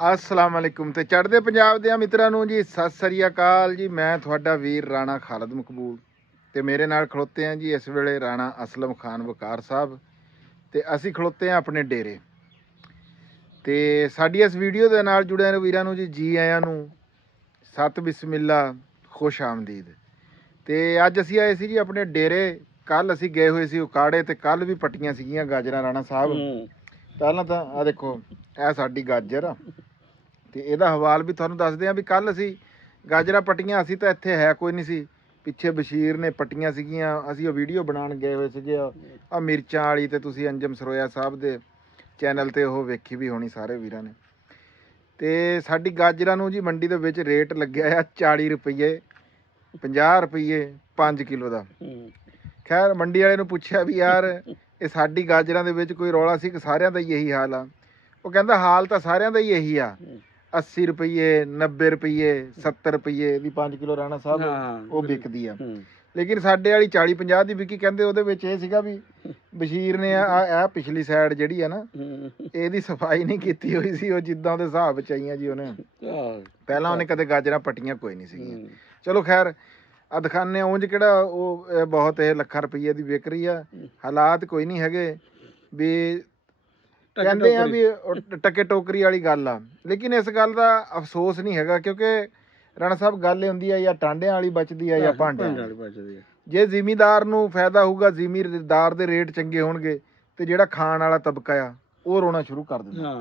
अस्सलाम वालेकुम ते चढ़दे पंजाब दे मित्रां नूं जी सत सरी अकाल जी। मैं थोड़ा वीर राणा खालिद मकबूल ते मेरे नाल खड़ोते हैं जी इस वेले राणा असलम खान वकार साहब ते असी खड़ोते हैं अपने डेरे ते साडी इस वीडियो दे नाल जुड़े वीरां नूं जी आयां नूं सत बिस्मिल्ला खुश आमदीद। ते अज असी आए सी जी अपने डेरे। कल असी गए हुए सी उकाड़े ते कल भी पट्टियां सीगियां गाजरां राणा साहब। पहलां तां आ देखो ਇਹ ਸਾਡੀ ਗਾਜਰ ਆ ਤੇ ਇਹਦਾ ਹਵਾਲ ਵੀ ਤੁਹਾਨੂੰ ਦੱਸਦੇ ਆ ਵੀ ਕੱਲ ਅਸੀਂ ਗਾਜਰਾਂ ਪੱਟੀਆਂ। ਅਸੀਂ ਤਾਂ ਇੱਥੇ ਹੈ ਕੋਈ ਨਹੀਂ ਸੀ, ਪਿੱਛੇ ਬਸ਼ੀਰ ਨੇ ਪੱਟੀਆਂ ਸੀਗੀਆਂ। ਅਸੀਂ ਉਹ ਵੀਡੀਓ ਬਣਾਉਣ ਗਏ ਹੋਏ ਸੀਗੇ ਆ ਮਿਰਚਾਂ ਵਾਲੀ, ਤੇ ਤੁਸੀਂ ਅੰਜਮ ਸਰੋਇਆ ਸਾਹਿਬ ਦੇ ਚੈਨਲ ਤੇ ਉਹ ਵੇਖੀ ਵੀ ਹੋਣੀ ਸਾਰੇ ਵੀਰਾਂ ਨੇ। ਤੇ ਸਾਡੀ ਗਾਜਰਾਂ ਨੂੰ ਜੀ ਮੰਡੀ ਦੇ ਵਿੱਚ ਰੇਟ ਲੱਗਿਆ ਆ 40 ਰੁਪਏ 50 ਰੁਪਏ 5 ਕਿਲੋ ਦਾ। ਖੈਰ ਮੰਡੀ ਵਾਲੇ ਨੂੰ ਪੁੱਛਿਆ ਵੀ ਯਾਰ ਇਹ ਸਾਡੀ ਗਾਜਰਾਂ ਦੇ ਵਿੱਚ ਕੋਈ ਰੌਲਾ ਸੀ ਕਿ ਸਾਰਿਆਂ ਦਾ ਹੀ ਇਹੀ ਹਾਲ ਆ? ਉਹ ਕਹਿੰਦਾ ਹਾਲ ਤਾਂ ਸਾਰਿਆਂ ਦਾ ਹੀ ਇਹੀ ਆ, 80 ਰੁਪਏ 90 ਰੁਪਏ 70 ਰੁਪਏ ਦੀ 5 ਕਿਲੋ ਰਾਣਾ ਸਾਹਿਬ ਉਹ ਵਿਕਦੀ ਆ। ਲੇਕਿਨ ਸਾਡੇ ਵਾਲੀ 40 50 ਦੀ ਵਿਕੀ। ਕਹਿੰਦੇ ਉਹਦੇ ਵਿੱਚ ਇਹ ਸੀਗਾ ਵੀ ਬਸ਼ੀਰ ਨੇ ਆ ਪਿਛਲੀ ਸਾਈਡ ਜਿਹੜੀ ਆ ਨਾ ਇਹਦੀ ਸਫਾਈ ਨਹੀਂ ਕੀਤੀ ਹੋਈ ਸੀ, ਉਹ ਜਿੱਦਾਂ ਉਹਦੇ ਹਿਸਾਬ ਚ ਆਈਆਂ ਜੀ ਉਹਨੇ। ਪਹਿਲਾਂ ਉਹਨੇ ਕਦੇ ਗਾਜਰਾਂ ਪੱਟੀਆਂ ਕੋਈ ਨਹੀਂ ਸੀਗੀਆਂ। ਚਲੋ ਖੈਰ ਆ ਦਿਖਾਨੇ ਉਂਝ ਕਿਹੜਾ ਉਹ ਬਹੁਤ ਇਹ ਲੱਖਾਂ ਰੁਪਈਏ ਦੀ ਵਿਕ ਰਹੀ ਆ। ਹਾਲਾਤ ਕੋਈ ਨਹੀਂ ਹੈਗੇ ਵੀ ਕਹਿੰਦੇ ਆ ਵੀ ਟਕੇ ਟੋਕਰੀ ਵਾਲੀ ਗੱਲ ਆ, ਲੇਕਿਨ ਇਸ ਗੱਲ ਦਾ ਅਫਸੋਸ ਨਹੀਂ ਹੈਗਾ ਕਿਉਂਕਿ ਰਾਣਾ ਸਾਹਿਬ ਗੱਲ ਇਹ ਹੁੰਦੀ ਆ ਜਾਂ ਟਾਂਡਿਆਂ ਵਾਲੀ ਬਚਦੀ ਆ ਜਾਂ ਭਾਂਡਿਆਂ ਵਾਲੀ ਬਚਦੀ ਆ। ਜੇ ਜ਼ਿਮੀਦਾਰ ਨੂੰ ਫਾਇਦਾ ਹੋਊਗਾ, ਜ਼ਿਮੀਦਾਰ ਦੇ ਰੇਟ ਚੰਗੇ ਹੋਣਗੇ ਤੇ ਜਿਹੜਾ ਖਾਣ ਵਾਲਾ ਤਬਕਾ ਆ ਉਹ ਰੋਣਾ ਸ਼ੁਰੂ ਕਰ ਦਿੰਦਾ।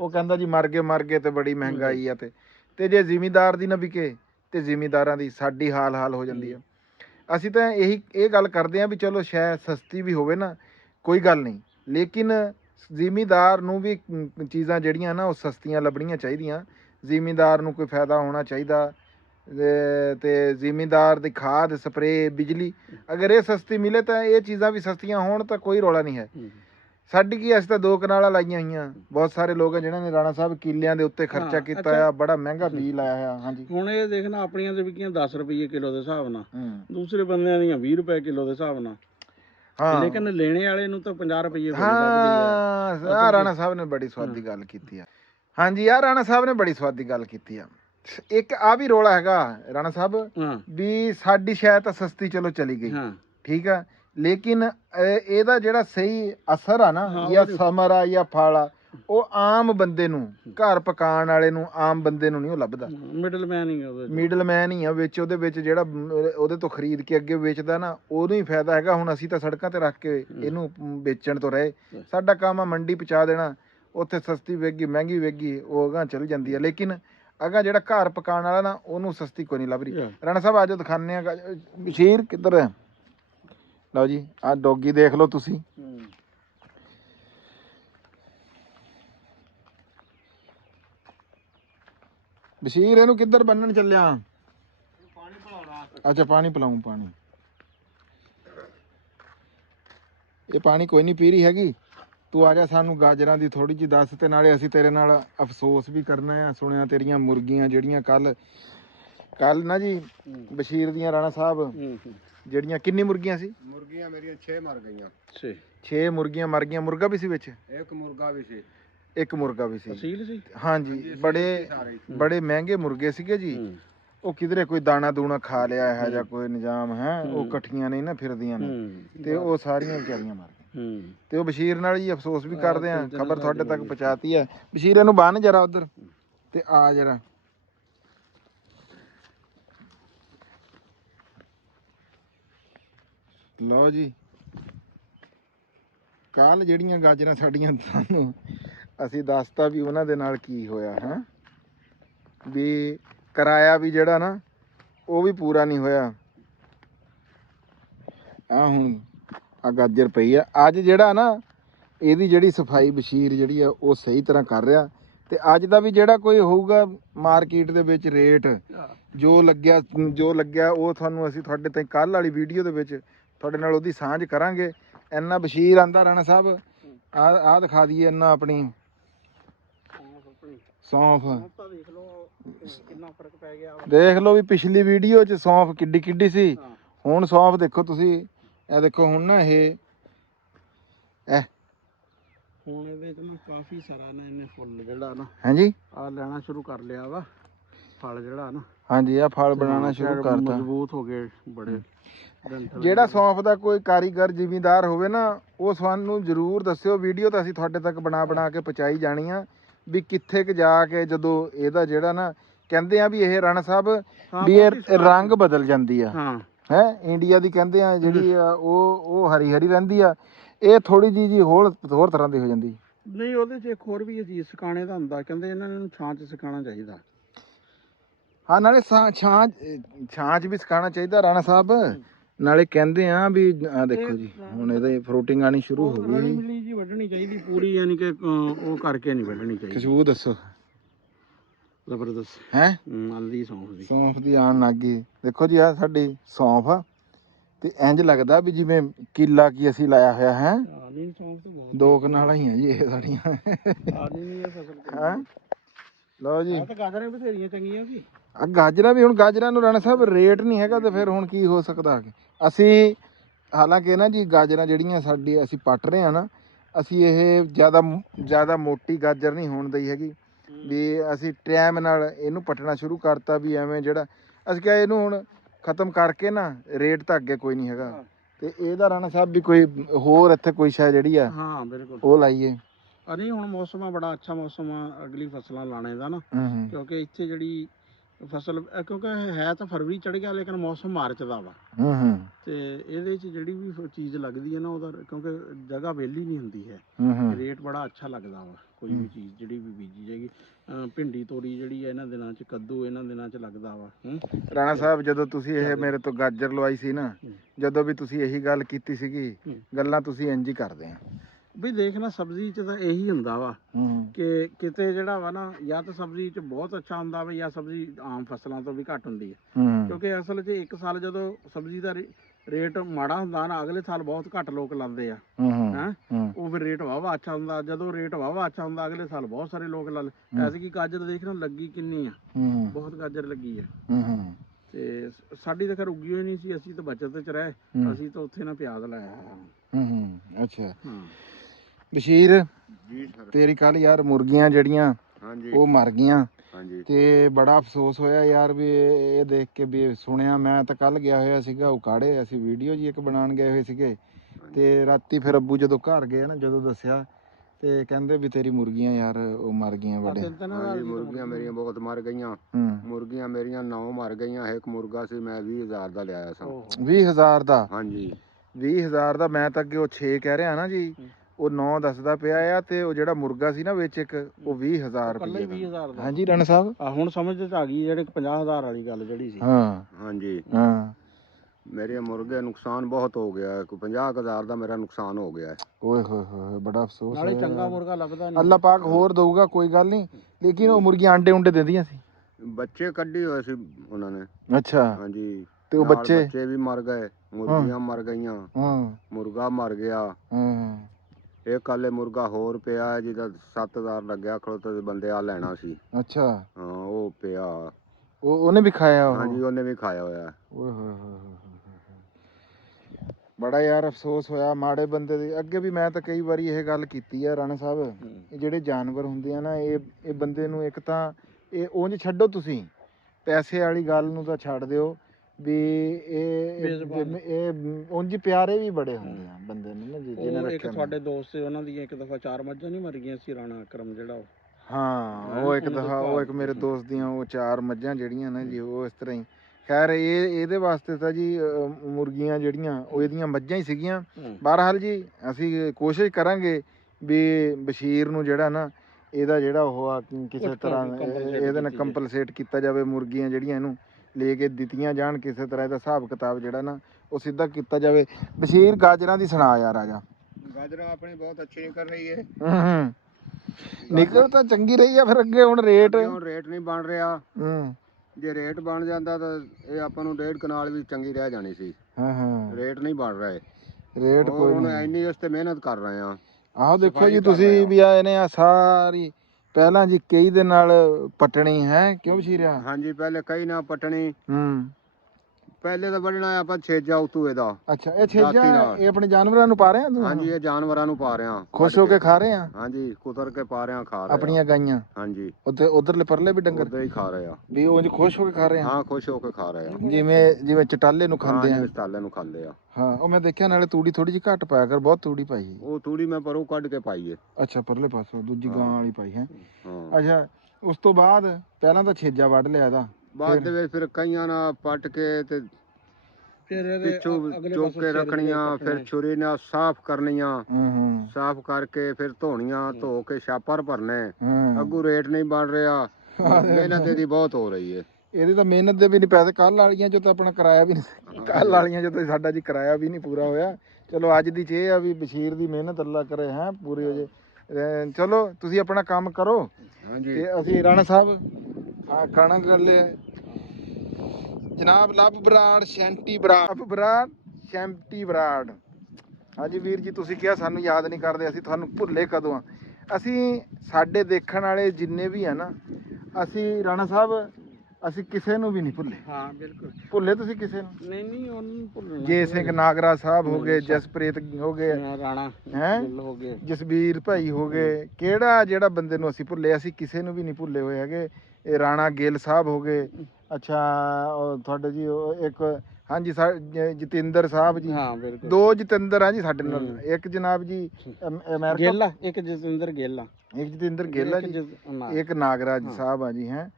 ਉਹ ਕਹਿੰਦਾ ਜੀ ਮਰ ਗਏ ਤੇ ਬੜੀ ਮਹਿੰਗਾਈ ਆ। ਤੇ ਜੇ ਜ਼ਿਮੀਦਾਰ ਦੀ ਨਾ ਵਿਕੇ ਤੇ ਜ਼ਿਮੀਦਾਰਾਂ ਦੀ ਸਾਡੀ ਹਾਲ ਹੋ ਜਾਂਦੀ ਆ। ਅਸੀਂ ਤਾਂ ਇਹ ਗੱਲ ਕਰਦੇ ਆ ਵੀ ਚਲੋ ਸ਼ਾਇਦ ਸਸਤੀ ਵੀ ਹੋਵੇ ਨਾ ਕੋਈ ਗੱਲ ਨਹੀਂ, ਲੇਕਿਨ ਜ਼ਿਮੀਦਾਰ ਨੂੰ ਵੀ ਚੀਜ਼ਾਂ ਜਿਹੜੀਆਂ ਨਾ ਉਹ ਸਸਤੀਆਂ ਲੱਭਣੀਆਂ ਚਾਹੀਦੀਆਂ। ਜ਼ਿਮੀਦਾਰ ਨੂੰ ਕੋਈ ਫਾਇਦਾ ਹੋਣਾ ਚਾਹੀਦਾ ਤੇ ਜ਼ਿਮੀਦਾਰ ਦੀ ਖਾਦ ਸਪਰੇ ਬਿਜਲੀ ਅਗਰ ਇਹ ਸਸਤੀ ਮਿਲੇ ਤਾਂ ਇਹ ਚੀਜ਼ਾਂ ਵੀ ਸਸਤੀਆਂ ਹੋਣ ਤਾਂ ਕੋਈ ਰੌਲਾ ਨਹੀਂ ਹੈ। ਸਾਡੀ ਕੀ ਅਸੀਂ ਤਾਂ 2 ਕਨਾਲਾਂ ਲਾਈਆਂ ਹੋਈਆਂ। ਬਹੁਤ ਸਾਰੇ ਲੋਕ ਆ ਜਿਹਨਾਂ ਨੇ ਰਾਣਾ ਸਾਹਿਬ ਕਿੱਲਿਆਂ ਦੇ ਉੱਤੇ ਖਰਚਾ ਕੀਤਾ ਆ, ਬੜਾ ਮਹਿੰਗਾ ਬੀਜ ਲਾਇਆ ਆ। ਹਾਂਜੀ ਹੁਣ ਇਹ ਦੇਖਣਾ ਆਪਣੀਆਂ ਦੇ ਵਿਕੀਆਂ 10 ਰੁਪਏ ਕਿਲੋ ਦੇ ਹਿਸਾਬ ਨਾਲ, ਦੂਸਰੇ ਬੰਦਿਆਂ ਦੀਆਂ 20 ਰੁਪਏ ਕਿਲੋ ਦੇ ਹਿਸਾਬ ਨਾਲ। ਹਾਂ ਲੇਕਿਨ ਲੈਣੇ ਵਾਲੇ ਨੂੰ ਤਾਂ 50 ਰੁਪਏ। ਹਾਂ ਰਾਣਾ ਸਾਹਿਬ ਨੇ ਬੜੀ ਸਵਾਦੀ ਗੱਲ ਕੀਤੀ ਆ। ਹਾਂਜੀ ਯਾਰ ਰਾਣਾ ਸਾਹਿਬ ਨੇ ਬੜੀ ਸਵਾਦੀ ਗੱਲ ਕੀਤੀ ਆ। ਇੱਕ ਆ ਵੀ ਰੋਲਾ ਹੈਗਾ ਰਾਣਾ ਸਾਹਿਬ ਵੀ ਸਾਡੀ ਸ਼ਾਇਦ ਤਾਂ ਸਸਤੀ ਚਲੋ ਚਲੀ ਗਈ, ਠੀਕ ਆ, ਲੇਕਿਨ ਇਹਦਾ ਜਿਹੜਾ ਸਹੀ ਅਸਰ ਆ ਨਾ ਜਾਂ ਸਮਰ ਆ ਜਾਂ ਫਲ ਆ ਉਹ ਆਮ ਬੰਦੇ ਨੂੰ, ਘਰ ਪਕਾਉਣ ਵਾਲੇ ਨੂੰ, ਆਮ ਬੰਦੇ ਨੂੰ ਨਹੀਂ ਉਹ ਲੱਭਦਾ। ਮਿਡਲਮੈਨ ਹੀ ਆ ਵਿੱਚ, ਉਹਦੇ ਵਿੱਚ ਜਿਹੜਾ ਉਹਦੇ ਤੋਂ ਖਰੀਦ ਕੇ ਅੱਗੇ ਵੇਚਦਾ ਨਾ ਉਹਨੂੰ ਹੀ ਫਾਇਦਾ ਹੈਗਾ। ਹੁਣ ਅਸੀਂ ਤਾਂ ਸੜਕਾਂ ਤੇ ਰੱਖ ਕੇ ਇਹਨੂੰ ਵੇਚਣ ਤੋਂ ਰਹੇ। ਸਾਡਾ ਕੰਮ ਆ ਮੰਡੀ ਪਹੁੰਚਾ ਦੇਣਾ, ਉੱਥੇ ਸਸਤੀ ਵੇਗੀ ਮਹਿੰਗੀ ਵੇਗੀ ਉਹ ਅਗਾਂਹ ਚਲ ਜਾਂਦੀ ਆ। ਲੇਕਿਨ ਅਗਾਂਹ ਜਿਹੜਾ ਘਰ ਪਕਾਉਣ ਵਾਲਾ ਨਾ ਉਹਨੂੰ ਸਸਤੀ ਕੋਈ ਨਹੀਂ ਲੱਭ ਰਹੀ। ਰਾਣਾ ਸਾਹਿਬ ਆਜੋ ਦਿਖਾਉਂਦੇ ਆ। ਬਸ਼ੀਰ ਕਿੱਧਰ ਹੈ? ਲਓ ਜੀ ਆਹ ਡੋਗੀ ਦੇਖ ਲਓ ਤੁਸੀਂ। ਬਸ਼ੀਰ ਇਹਨੂੰ ਕਿੱਧਰ ਬੰਨਣ ਚੱਲਿਆ? ਪਾਣੀ ਪਿਲਾਉਣਾ। ਅੱਛਾ ਪਾਣੀ ਪਿਲਾਉਂ। ਪਾਣੀ ਇਹ ਪਾਣੀ ਕੋਈ ਨਹੀਂ ਪੀ ਰਹੀ ਹੈਗੀ। ਤੂੰ ਆ ਜਾ, ਸਾਨੂੰ ਗਾਜਰਾਂ ਦੀ ਥੋੜੀ ਜਿਹੀ ਦੱਸ ਤੇ ਨਾਲੇ ਅਸੀਂ ਤੇਰੇ ਨਾਲ ਅਫਸੋਸ ਵੀ ਕਰਨਾ ਆ। ਸੁਣਿਆ ਤੇਰੀਆਂ ਮੁਰਗੀਆਂ ਜਿਹੜੀਆਂ ਕੱਲ ਨਾ ਜੀ ਬਸ਼ੀਰ ਦੀਆਂ ਰਾਣਾ ਸਾਹਿਬ ਜਿਹੜੀਆਂ ਕਿੰਨੀ ਮੁਰਗੀਆਂ ਸੀ? ਮੁਰਗੀਆਂ ਮੇਰੀਆਂ 6 ਮਰ ਗਈਆਂ। 6 ਮੁਰਗੀਆਂ ਮਰ ਗਈਆਂ। ਮੁਰਗਾ ਵੀ ਸੀ ਵਿੱਚ? ਇੱਕ ਮੁਰਗਾ ਵੀ ਸੀ। ਇੱਕ ਮੁਰਗਾ ਵੀ ਸੀ। ਅਸੀਲ ਸੀ? ਹਾਂਜੀ ਬੜੇ ਮਹਿੰਗੇ ਮੁਰਗੇ ਸੀਗੇ ਜੀ। ਉਹ ਕਿਧਰੇ ਕੋਈ ਦਾਣਾ ਦੂਣਾ ਖਾ ਲਿਆ ਹੈ ਜਾਂ ਕੋਈ ਨਿਜ਼ਾਮ ਹੈ, ਉਹ ਇਕੱਠੀਆਂ ਨਹੀਂ ਨਾ ਫਿਰਦੀਆਂ ਨੇ ਤੇ ਉਹ ਸਾਰੀਆਂ ਵਿਚਾਰੀਆਂ ਮਰ ਗਈਆਂ। ਤੇ ਉਹ ਬਸ਼ੀਰ ਨਾਲ ਹੀ ਅਫਸੋਸ ਵੀ ਕਰਦੇ ਆ। ਖਬਰ ਤੁਹਾਡੇ ਤੱਕ ਪਹੁੰਚਾਤੀ ਹੈ। ਬਸ਼ੀਰ ਇਹਨੂੰ ਬੰਨ ਜਰਾ ਉਧਰ ਤੇ ਆ ਜਰਾ। ਲਓ ਜੀ ਕੱਲ ਜਿਹੜੀਆਂ ਗਾਜਰਾਂ ਸਾਡੀਆਂ ਤੁਹਾਨੂੰ ਅਸੀਂ ਦੱਸਤਾ ਵੀ ਉਹਨਾਂ ਦੇ ਨਾਲ ਕੀ ਹੋਇਆ ਹੈ। ਵੀ ਕਿਰਾਇਆ ਵੀ ਜਿਹੜਾ ਨਾ ਉਹ ਵੀ ਪੂਰਾ ਨਹੀਂ ਹੋਇਆ। ਆ ਹੁਣ ਆ ਗਾਜਰ ਪਈ ਆ। ਅੱਜ ਜਿਹੜਾ ਨਾ ਇਹਦੀ ਜਿਹੜੀ ਸਫਾਈ ਬਸ਼ੀਰ ਜਿਹੜੀ ਆ ਉਹ ਸਹੀ ਤਰ੍ਹਾਂ ਕਰ ਰਿਹਾ। ਤੇ ਅੱਜ ਦਾ ਵੀ ਜਿਹੜਾ ਕੋਈ ਹੋਊਗਾ ਮਾਰਕੀਟ ਦੇ ਵਿੱਚ ਰੇਟ ਜੋ ਲੱਗਿਆ ਉਹ ਤੁਹਾਨੂੰ ਅਸੀਂ ਤੁਹਾਡੇ ਤਾਈਂ ਕੱਲ ਵਾਲੀ ਵੀਡੀਓ ਦੇ ਵਿੱਚ ਤੁਹਾਡੇ ਨਾਲ ਉਹਦੀ ਸਾਂਝ ਕਰਾਂਗੇ। ਇੰਨਾ ਬਸ਼ੀਰ ਆਂਦਾ ਰਾਣਾ ਸਾਹਿਬ ਆ ਦਿਖਾ ਦਈਏ ਇੰਨਾ ਆਪਣੀ ਸੌਂਫ ਦੇਖ ਲਓ ਵੀ ਪਿਛਲੀ ਵੀਡੀਓ 'ਚ ਸੌਂਫ ਕਿੱਡੀ ਸੀ, ਹੁਣ ਸੌਂਫ ਦੇਖੋ ਤੁਸੀਂ। ਇਹ ਦੇਖੋ ਹੁਣ ਨਾ ਇਹ ਹੁਣ ਇਹਦੇ ਚ ਨਾ ਕਾਫੀ ਸਾਰਾ ਨਾ ਇਹਨੇ ਫੁੱਲ ਜਿਹੜਾ ਨਾ ਹਾਂਜੀ ਆ ਲੈਣਾ ਸ਼ੁਰੂ ਕਰ ਲਿਆ ਵਾ, ਫਲ ਜਿਹੜਾ ਨਾ ਹਾਂਜੀ ਆ ਫਲ ਬਣਾਉਣਾ ਸ਼ੁਰੂ ਕਰਤਾ। ਮਜ਼ਬੂਤ ਹੋ ਗਏ ਬੜੇ। ਜਿਹੜਾ ਸੌਂਫ ਦਾ ਕੋਈ ਕਾਰੀਗਰ ਜ਼ਿਮੀਂਦਾਰ ਹੋਵੇ ਨਾ ਉਹ ਸਾਨੂੰ ਜ਼ਰੂਰ ਦੱਸਿਓ, ਵੀਡੀਓ ਤਾਂ ਅਸੀਂ ਤੁਹਾਡੇ ਤੱਕ ਬਣਾ ਕੇ ਪਹੁੰਚਾਈ ਜਾਣੀ ਆ ਵੀ ਕਿੱਥੇ ਕ ਜਾ ਕੇ ਜਦੋਂ ਇਹਦਾ ਜਿਹੜਾ ਨਾ ਕਹਿੰਦੇ ਆ ਵੀ ਇਹ ਰਾਣਾ ਸਾਹਿਬ ਵੀ ਇਹ ਰੰਗ ਬਦਲ ਜਾਂਦੀ ਆ ਹਾਂ ਹੈ ਇੰਡੀਆ ਦੀ ਕਹਿੰਦੇ ਆ ਜਿਹੜੀ ਆ ਉਹ ਹਰੀ ਹਰੀ ਰਹਿੰਦੀ ਆ, ਇਹ ਥੋੜੀ ਜੀ ਹੋਰ ਤਰ੍ਹਾਂ ਦੀ ਹੋ ਜਾਂਦੀ। ਨਹੀਂ ਉਹਦੇ 'ਚ ਇੱਕ ਹੋਰ ਵੀ ਚੀਜ਼ ਸੁਕਾਣੇ ਦਾ ਹੁੰਦਾ, ਕਹਿੰਦੇ ਇਹਨਾਂ ਨੂੰ ਛਾਂ 'ਚ ਸੁਕਾਉਣਾ ਚਾਹੀਦਾ। ਹਾਂ ਨਾਲੇ ਛਾਂ 'ਚ ਵੀ ਸੁਕਾਉਣਾ ਚਾਹੀਦਾ ਰਾਣਾ ਸਾਹਿਬ। ਨਾਲੇ ਕਹਿੰਦੇ ਆ ਵੀ ਆ ਦੇਖੋ ਜੀ ਹੁਣ ਇਹਦੇ ਫਰੂਟਿੰਗ ਆਣੀ ਸ਼ੁਰੂ ਹੋ ਗਈ। ਮਿਲੀ ਜੀ ਵੱਢਣੀ ਚਾਹੀਦੀ ਪੂਰੀ, ਯਾਨੀ ਕਿ ਉਹ ਕਰਕੇ ਨਹੀਂ ਵੱਢਣੀ ਚਾਹੀਦੀ। ਖੁਸ਼ਬੂ ਦੱਸੋ ਜ਼ਬਰਦਸਤ ਹੈ ਹਲਦੀ ਸੌਂਫ ਦੀ ਆਣ ਲੱਗ ਗਈ। ਦੇਖੋ ਜੀ ਆ ਸਾਡੀ ਸੌਂਫ ਆ ਤੇ ਇੰਜ ਲੱਗਦਾ ਵੀ ਜਿਵੇਂ ਕਿੱਲਾ ਕੀ ਅਸੀਂ ਲਾਇਆ ਹੋਇਆ ਹੈ। ਨਹੀਂ ਸੌਂਫ ਤਾਂ ਬਹੁਤ 2 ਕਨਾਲਾਂ ਹੀ ਆ ਜੀ ਇਹ ਸਾਡੀਆਂ। ਨਹੀਂ ਇਹ ਫਸਲ ਹਾਂ ਲਓ ਜੀ ਤਾਂ ਗਾਜਰਾਂ ਬਥੇਰੀਆਂ ਚੰਗੀਆਂ ਸੀ। ਆ ਗਾਜਰਾਂ ਵੀ ਹੁਣ ਗਾਜਰਾਂ ਨੂੰ ਰਾਣਾ ਸਾਹਿਬ ਰੇਟ ਨਹੀਂ ਹੈਗਾ ਤੇ ਫਿਰ ਹੁਣ ਕੀ ਹੋ ਸਕਦਾ। ਅਸੀਂ ਹਾਲਾਂਕਿ ਨਾ ਜੀ ਗਾਜਰਾਂ ਜਿਹੜੀਆਂ ਸਾਡੀ ਅਸੀਂ ਪੱਟ ਰਹੇ ਆ ਨਾ, ਅਸੀਂ ਇਹ ਜ਼ਿਆਦਾ ਮੋਟੀ ਗਾਜਰ ਨਹੀਂ ਹੋਣ ਦਈ ਹੈਗੀ ਵੀ ਅਸੀਂ ਟਾਈਮ ਨਾਲ ਇਹਨੂੰ ਪੱਟਣਾ ਸ਼ੁਰੂ ਕਰਤਾ ਵੀ ਐਵੇਂ ਜਿਹੜਾ ਅਸੀਂ ਕਿਹਾ ਇਹਨੂੰ ਹੁਣ ਖਤਮ ਕਰਕੇ ਨਾ ਰੇਟ ਤਾਂ ਅੱਗੇ ਕੋਈ ਨਹੀਂ ਹੈਗਾ ਤੇ ਇਹਦਾ ਰਾਣਾ ਸਾਹਿਬ ਵੀ ਕੋਈ ਹੋਰ ਇੱਥੇ ਕੋਈ ਸ਼ਾਇਦ ਜਿਹੜੀ ਆ ਹਾਂ ਬਿਲਕੁਲ ਉਹ ਲਾਈਏ। ਨਹੀਂ ਹੁਣ ਮੌਸਮ ਆ ਬੜਾ ਅੱਛਾ ਮੌਸਮ ਆ ਅਗਲੀ ਫਸਲਾਂ ਲਾਣੇ ਦਾ ਨਾ, ਕਿਉਂਕਿ ਇੱਥੇ ਜਿਹੜੀ ਫਸਲ ਕਿਉਂਕਿ ਹੈ ਤਾਂ ਫਰਵਰੀ ਚੜ ਗਿਆ ਲੇਕਿਨ ਮੌਸਮ ਮਾਰਚ ਦਾ ਵਾ ਤੇ ਇਹਦੇ 'ਚ ਜਿਹੜੀ ਵੀ ਚੀਜ਼ ਲੱਗਦੀ ਹੈ ਨਾ ਉਹਦਾ ਕਿਉਂਕਿ ਜਗ੍ਹਾ ਵਿਹਲੀ ਨਹੀਂ ਹੁੰਦੀ ਹੈ, ਰੇਟ ਬੜਾ ਅੱਛਾ ਲੱਗਦਾ ਵਾ ਕੋਈ ਵੀ ਚੀਜ਼ ਜਿਹੜੀ ਵੀ ਬੀਜੀ ਜਾਏਗੀ। ਭਿੰਡੀ ਤੋਰੀ ਜਿਹੜੀ ਹੈ ਇਹਨਾਂ ਦਿਨਾਂ 'ਚ, ਕੱਦੂ ਇਹਨਾਂ ਦਿਨਾਂ 'ਚ ਲੱਗਦਾ ਵਾ। ਰਾਣਾ ਸਾਹਿਬ ਜਦੋਂ ਤੁਸੀਂ ਇਹ ਮੇਰੇ ਤੋਂ ਗਾਜਰ ਲਵਾਈ ਸੀ ਨਾ, ਜਦੋਂ ਵੀ ਤੁਸੀਂ ਇਹੀ ਗੱਲ ਕੀਤੀ ਸੀਗੀ, ਗੱਲਾਂ ਤੁਸੀਂ ਇੰਝ ਹੀ ਕਰਦੇ ਆ ਵੀ ਦੇਖਣਾ ਸਬਜ਼ੀ 'ਚ ਤਾਂ ਇਹੀ ਹੁੰਦਾ ਵਾ ਕਿ ਕਿਤੇ ਜਿਹੜਾ ਵਾ ਨਾ ਜਾਂ ਤਾਂ ਸਬਜ਼ੀ 'ਚ ਬਹੁਤ ਅੱਛਾ ਹੁੰਦਾ ਵਾ ਜਾਂ ਸਬਜ਼ੀ ਆਮ ਫਸਲਾਂ ਤੋਂ ਵੀ ਘੱਟ ਹੁੰਦੀ ਹੈ। ਕਿਉਂਕਿ ਅਸਲ 'ਚ ਇੱਕ ਸਾਲ ਜਦੋਂ ਸਬਜ਼ੀ ਦਾ ਰੇਟ ਮਾੜਾ ਹੁੰਦਾ ਨਾ ਅਗਲੇ ਸਾਲ ਬਹੁਤ ਘੱਟ ਲੋਕ ਲਾਉਂਦੇ ਆ ਹੈ, ਉਹ ਫਿਰ ਰੇਟ ਵਾਵਾ ਅੱਛਾ ਹੁੰਦਾ। ਜਦੋਂ ਰੇਟ ਵਾਵਾ ਅੱਛਾ ਹੁੰਦਾ ਅਗਲੇ ਸਾਲ ਬਹੁਤ ਸਾਰੇ ਲੋਕ ਲਾ ਲੈ। ਐਸੇ ਕੀ ਗਾਜਰ ਦੇਖਣਾ ਲੱਗੀ ਕਿੰਨੀ ਆ, ਬਹੁਤ ਗਾਜਰ ਲੱਗੀ ਆ ਤੇ ਸਾਡੀ ਤਾਂ ਖੈਰ ਉੱਗੀ ਹੋਈ ਨਹੀਂ ਸੀ, ਅਸੀਂ ਤਾਂ ਬਚਤ 'ਚ ਰਹੇ, ਅਸੀਂ ਤਾਂ ਉੱਥੇ ਨਾ ਪਿਆਜ਼ ਲਾਇਆ। ਅੱਛਾ ਬਸ਼ੀਰ ਜੀ ਸਰ। ਤੇਰੀ ਕੱਲ ਯਾਰ ਮੁਰਗੀਆਂ ਜਿਹੜੀਆਂ ਹਾਂਜੀ ਉਹ ਮਰ ਗਈਆਂ ਹਾਂਜੀ ਤੇ ਬੜਾ ਅਫਸੋਸ ਹੋਇਆ ਯਾਰ ਵੀ ਇਹ ਦੇਖ ਕੇ ਵੀ ਸੁਣਿਆ। ਮੈਂ ਤਾਂ ਕੱਲ ਗਿਆ ਹੋਇਆ ਸੀਗਾ ਉਕਾੜੇ, ਅਸੀਂ ਵੀਡੀਓ ਜੀ ਇੱਕ ਬਣਾਉਣ ਗਏ ਹੋਏ ਸੀਗੇ ਤੇ ਰਾਤੀ ਫਿਰ ਅੱਬੂ ਜਦੋਂ ਘਰ ਗਏ ਨਾ ਜਦੋਂ ਦੱਸਿਆ ਤੇ ਕਹਿੰਦੇ ਵੀ ਤੇਰੀ ਮੁਰਗੀਆਂ ਯਾਰ ਉਹ ਮਰ ਗਈਆਂ ਬੜੇ। ਹਾਂਜੀ ਮੁਰਗੀਆਂ ਮੇਰੀਆਂ ਬਹੁਤ ਮਰ ਗਈਆਂ। ਮੁਰਗੀਆਂ ਮੇਰੀਆਂ 9 ਮਰ ਗਈਆਂ। ਇੱਕ ਮੁਰਗਾ ਸੀ ਮੈਂ 20,000 ਦਾ ਲਿਆਇਆ ਸਾਂ। 20,000 ਦਾ? ਹਾਂਜੀ 20,000 ਦਾ। ਮੈਂ ਤਾਂ ਅੱਗੇ ਉਹ 6 ਕਹਿ ਰਿਹਾ ਨਾ ਜੀ, ਉਹ 9 ਦੱਸਦਾ ਪਿਆ ਆ ਤੇ ਉਹ ਜਿਹੜਾ ਮੁਰਗਾ ਸੀ ਨਾ ਵਿੱਚ ਇੱਕ ਉਹ 20,000 ਰੁਪਏ ਦਾ। ਹਾਂਜੀ ਰਾਣਾ ਸਾਹਿਬ ਹੁਣ ਸਮਝ ਚ ਆ ਗਈ ਜਿਹੜੇ 50,000 ਵਾਲੀ ਗੱਲ ਜਿਹੜੀ ਸੀ। ਹਾਂ ਹਾਂਜੀ ਹਾਂ ਮੇਰੇ ਮੁਰਗੇ ਨੁਕਸਾਨ ਬਹੁਤ ਹੋ ਗਿਆ। 50,000 ਦਾ ਮੇਰਾ ਨੁਕਸਾਨ ਹੋ ਗਿਆ। ਓਏ ਹੋਏ ਹੋਏ ਬੜਾ ਅਫਸੋਸ। ਨਾਲੇ ਚੰਗਾ ਮੁਰਗਾ ਲੱਭਦਾ ਨਹੀਂ। ਅੱਲਾ ਪਾਕ ਹੋਰ ਦਊਗਾ ਕੋਈ ਗੱਲ ਨਹੀਂ, ਲੇਕਿਨ ਉਹ ਮੁਰਗੀਆਂ ਆਂਡੇ ਦਿੰਦੀਆਂ ਸੀ। ਬੱਚੇ ਕੱਢੀ ਹੋਏ ਸੀ ਉਹਨਾਂ ਨੇ। ਅੱਛਾ ਹਾਂਜੀ ਤੇ ਉਹ ਬੱਚੇ ਵੀ ਮਰ ਗਏ, ਮੁਰਗੀਆਂ ਮਰ ਗਈਆਂ, ਮੁਰਗਾ ਮਰ ਗਿਆ। ਇਹ ਕਾਲੇ ਮੁਰਗਾ ਹੋਰ ਪਿਆ ਜਿਹਦਾ 7,000 ਲੱਗਿਆ ਖਲੋਤੇ ਬੰਦੇ ਆ ਲੈਣਾ ਸੀ। ਅੱਛਾ ਹਾਂ ਉਹ ਪਿਆ। ਉਹਨੇ ਵੀ ਖਾਇਆ? ਹਾਂਜੀ ਉਹਨੇ ਵੀ ਖਾਇਆ ਹੋਇਆ। ਓਏ ਹੋਏ ਹੋਏ ਬੜਾ ਯਾਰ ਅਫਸੋਸ ਹੋਇਆ ਮਾੜੇ ਬੰਦੇ ਦੇ ਅੱਗੇ ਵੀ। ਮੈਂ ਤਾਂ ਕਈ ਵਾਰੀ ਇਹ ਗੱਲ ਕੀਤੀ ਆ ਰਾਣਾ ਸਾਹਿਬ, ਇਹ ਜਿਹੜੇ ਜਾਨਵਰ ਹੁੰਦੇ ਆ ਨਾ ਇਹ ਬੰਦੇ ਨੂੰ ਇੱਕ ਤਾਂ ਇਹ ਉਂਝ ਛੱਡੋ, ਤੁਸੀਂ ਪੈਸੇ ਵਾਲੀ ਗੱਲ ਨੂੰ ਤਾਂ ਛੱਡ ਦਿਓ ਵੀ ਇਹ ਉਂਝ ਪਿਆਰੇ ਵੀ ਬੜੇ ਹੁੰਦੇ ਆ ਬੰਦੇ ਨੂੰ ਨਾ ਜਿਹਨੇ ਰੱਖਿਆ। ਇੱਕ ਤੁਹਾਡੇ ਦੋਸਤ ਸੀ ਉਹਨਾਂ ਦੀਆਂ ਇੱਕ ਦਫਾ 4 ਮੱਝਾਂ ਨਹੀਂ ਮਰ ਗਈਆਂ ਸੀ, ਰਾਣਾ ਅਕਰਮ ਜਿਹੜਾ। ਹਾਂ ਉਹ ਇੱਕ ਦਫਾ ਉਹ ਇੱਕ ਮੇਰੇ ਦੋਸਤ ਦੀਆਂ ਉਹ 4 ਮੱਝਾਂ ਜਿਹੜੀਆਂ ਨਾ ਜੀ ਉਹ ਇਸ ਤਰ੍ਹਾਂ ਹੀ। ਖੈਰ ਇਹਦੇ ਵਾਸਤੇ ਤਾਂ ਜੀ ਮੁਰਗੀਆਂ ਜਿਹੜੀਆਂ ਉਹ ਇਹਦੀਆਂ ਮੱਝਾਂ ਹੀ ਸੀਗੀਆਂ। ਬਹਰਹਾਲ ਜੀ ਅਸੀਂ ਕੋਸ਼ਿਸ਼ ਕਰਾਂਗੇ ਵੀ ਬਸ਼ੀਰ ਨੂੰ ਜਿਹੜਾ ਨਾ ਇਹਦਾ ਜਿਹੜਾ ਉਹ ਆ ਕਿਸੇ ਤਰ੍ਹਾਂ ਇਹਦੇ ਨਾਲ ਕੰਪਨਸੇਟ ਕੀਤਾ ਜਾਵੇ। ਮੁਰਗੀਆਂ ਜਿਹੜੀਆਂ ਇਹਨੂੰ ਲੈ ਕੇ ਦਿੱਤੀਆਂ ਜਾਣ, ਕਿਸੇ ਤਰ੍ਹਾਂ ਇਹਦਾ ਹਿਸਾਬ ਕਿਤਾਬ ਜਿਹੜਾ ਨਾ ਉਹ ਸਿੱਧਾ ਕੀਤਾ ਜਾਵੇ। ਬਸ਼ੀਰ ਗਾਜਰਾਂ ਦੀ ਸੁਣਾ ਯਾਰ ਆਜਾ। ਗਾਜਰਾਂ ਆਪਣੀ ਬਹੁਤ ਅੱਛੀ ਨਿਕਲ ਰਹੀ ਹੈ। ਨਿਕਲ ਤਾਂ ਚੰਗੀ ਰਹੀ ਆ, ਫਿਰ ਅੱਗੇ ਹੁਣ ਰੇਟ ਨਹੀਂ ਬਣ ਰਿਹਾ। ਜੇ ਰੇਟ ਬਣ ਜਾਂਦਾ ਤਾਂ ਇਹ ਆਪਾਂ ਨੂੰ 1.5 ਕਨਾਲ ਵੀ ਚੰਗੀ ਰਹਿ ਜਾਣੀ ਸੀ। ਰੇਟ ਨਹੀਂ ਬਣ ਰਹੇ। ਰੇਟ ਕੋਈ ਹੁਣ ਇੰਨੀ ਇਸ ਤੇ ਮਿਹਨਤ ਕਰ ਰਹੇ ਆ। ਆਹ ਦੇਖੋ ਜੀ ਤੁਸੀਂ ਵੀ ਆਏ ਨੇ ਆ ਸਾਰੀ ਪਹਿਲਾਂ ਜੀ ਕਈ ਦੇ ਨਾਲ ਪਟਣੀ ਹੈ ਕਿਉਂ ਬਸ਼ੀਰਿਆ? ਹਾਂਜੀ ਪਹਿਲੇ ਕਈ ਨਾਲ ਪਟਣੀ, ਪਹਿਲੇ ਤਾਂ ਵੱਢਣਾ ਆਪਾਂ ਛੇਜਾ ਉਤੂ ਇਹਦਾ। ਅੱਛਾ ਇਹ ਛੇਜਾ ਦਾਤੀ ਨਾਲ। ਇਹ ਆਪਣੇ ਜਾਨਵਰਾਂ ਨੂੰ ਪਾ ਰਹੇ ਆ ਤੂੰ? ਹਾਂਜੀ ਇਹ ਜਾਨਵਰਾਂ ਨੂੰ ਪਾ ਰਿਆਂ। ਖੁਸ਼ ਹੋ ਕੇ ਖਾ ਰਹੇ ਆ? ਹਾਂਜੀ ਕੁਤਰ ਕੇ ਪਾ ਰਿਆਂ, ਖਾ ਰਹੇ ਆਪਣੀਆਂ ਗਾਈਆਂ? ਹਾਂਜੀ ਉੱਤੇ ਉਧਰਲੇ ਪਰਲੇ ਵੀ ਡੰਗਰ ਉਹਦੇ ਹੀ ਖਾ ਰਹੇ ਆ। ਵੀ ਉਂਝ ਖੁਸ਼ ਹੋ ਕੇ ਖਾ ਰਹੇ ਆ? ਹਾਂ ਖੁਸ਼ ਹੋ ਕੇ ਖਾ ਰਹੇ ਆ। ਜਿਵੇਂ ਚਟਾਲੇ ਨੂੰ ਖਾਂਦੇ ਆ? ਤਾਲੇ ਨੂੰ ਖਾਂਦੇ ਆ। ਹਾਂ ਉਹ ਮੈਂ ਦੇਖਿਆ, ਨਾਲੇ ਤੂੜੀ ਥੋੜੀ ਜਿਹੀ ਘੱਟ ਪਾਇਆ ਕਰ, ਬਹੁਤ ਤੂੜੀ ਪਾਈ। ਉਹ ਤੂੜੀ ਮੈਂ ਪਰੋਂ ਕੱਢ ਕੇ ਪਾਈ ਏ। ਅੱਛਾ ਪਰਲੇ ਪਾਸੋਂ ਦੂਜੀ ਗਾਂ ਵਾਲੀ ਪਾਈ ਹੈ? ਹਾਂ ਅੱਛਾ ਉਸ ਤੋਂ ਬਾਅਦ ਪਹਿਲਾਂ ਤਾਂ ਛੇਜਾ ਵੱਢ ਲਿਆ ਇਹਦਾ, ਬਾਅਦ ਦੇ ਵਿੱਚ ਫਿਰ ਕਈਆਂ ਨਾਲ ਪੱਟ ਕੇ ਤੇ ਫਿਰ ਇਹਦੇ ਪਿੱਛੋਂ ਚੁੱਕ ਕੇ ਰੱਖਣੀਆਂ, ਫਿਰ ਛੁਰੀ ਨਾਲ ਸਾਫ਼ ਕਰਨੀਆਂ, ਸਾਫ਼ ਕਰਕੇ ਫਿਰ ਧੋਣੀਆਂ, ਧੋ ਕੇ ਛਾਪਰ ਭਰਨੇ। ਅੱਗੂ ਰੇਟ ਨਹੀਂ ਬਣ ਰਿਹਾ, ਮਿਹਨਤ ਇਹਦੀ ਬਹੁਤ ਹੋ ਰਹੀ ਹੈ। ਇਹਦੇ ਤਾਂ ਮਿਹਨਤ ਦੇ ਵੀ ਨਹੀਂ ਪੈਸੇ, ਕੱਲ ਵਾਲੀਆਂ ਚੋਂ ਤਾਂ ਆਪਣਾ ਕਿਰਾਇਆ ਵੀ ਨਹੀਂ, ਕੱਲ ਵਾਲੀਆਂ ਚੋਂ ਤਾਂ ਸਾਡਾ ਜੀ ਕਿਰਾਇਆ ਵੀ ਨਹੀਂ ਪੂਰਾ ਹੋਇਆ। ਚਲੋ ਅੱਜ ਦੀ ਚ ਇਹ ਆ ਵੀ ਬਸ਼ੀਰ ਦੀ ਮਿਹਨਤ ਅੱਲਾ ਕਰੇ ਹੈ ਪੂਰੀ ਹੋ ਜੇ। ਚਲੋ ਤੁਸੀਂ ਆਪਣਾ ਕੰਮ ਕਰੋ ਹਾਂਜੀ ਤੇ ਅਸੀਂ ਰਾਣਾ ਸਾਹਿਬ ਖਾਣਾ ਕਰ ਲਿਆ ਜਨਾਬ। ਲੱਭ ਬਰਾੜ ਸ਼ੈਂਟੀ ਬਰਾੜ ਸ਼ੈਂਟੀ ਬਰਾੜ। ਹਾਂਜੀ ਵੀਰ ਜੀ ਤੁਸੀਂ ਕਿਹਾ ਸਾਨੂੰ ਯਾਦ ਨਹੀਂ ਕਰਦੇ, ਅਸੀਂ ਤੁਹਾਨੂੰ ਭੁੱਲੇ ਕਦੋਂ ਆ? ਅਸੀਂ ਸਾਡੇ ਦੇਖਣ ਵਾਲੇ ਜਿੰਨੇ ਵੀ ਆ ਨਾ, ਅਸੀਂ ਰਾਣਾ ਸਾਹਿਬ ਅਸੀਂ ਕਿਸੇ ਨੂੰ ਵੀ ਨਹੀਂ ਭੁੱਲੇ। ਹਾਂ ਬਿਲਕੁਲ ਭੁੱਲੇ ਤੁਸੀਂ ਕਿਸੇ ਨੂੰ? ਨਹੀਂ ਉਹਨੂੰ ਭੁੱਲਣਾ। ਜੇ ਸਿੰਘ ਨਾਗਰਾ ਸਾਹਿਬ ਹੋ ਗਏ, ਜਸਪ੍ਰੀਤ ਹੋ ਗਏ, ਰਾਣਾ ਹੈ ਹੋ ਗਏ, ਜਸਵੀਰ ਭਾਈ ਹੋ ਗਏ, ਕਿਹੜਾ ਜਿਹੜਾ ਬੰਦੇ ਨੂੰ ਅਸੀਂ ਭੁੱਲੇ? ਅਸੀਂ ਕਿਸੇ ਨੂੰ ਵੀ ਨਹੀਂ ਭੁੱਲੇ ਹੋਏ ਹੈਗੇ। ਇਹ ਰਾਣਾ ਗਿੱਲ ਸਾਹਿਬ ਹੋ ਗਏ। ਅੱਛਾ ਉਹ ਤੁਹਾਡੇ ਜੀ ਉਹ ਇੱਕ ਹਾਂਜੀ ਜਤਿੰਦਰ ਸਾਹਿਬ ਜੀ। ਹਾਂ ਬਿਲਕੁਲ ਦੋ ਜਤਿੰਦਰ ਆ ਜੀ ਸਾਡੇ ਨਾਲ। ਇੱਕ ਜਨਾਬ ਜੀ ਅਮਰੀਕਾ, ਗਿੱਲ ਆ, ਇੱਕ ਜਸਵਿੰਦਰ ਗਿੱਲ ਆ, ਇੱਕ ਜਤਿੰਦਰ ਗਿੱਲ ਆ ਜੀ, ਇੱਕ ਨਾਗਰਾਜ ਸਾਹਿਬ ਆ ਜੀ। ਹੈ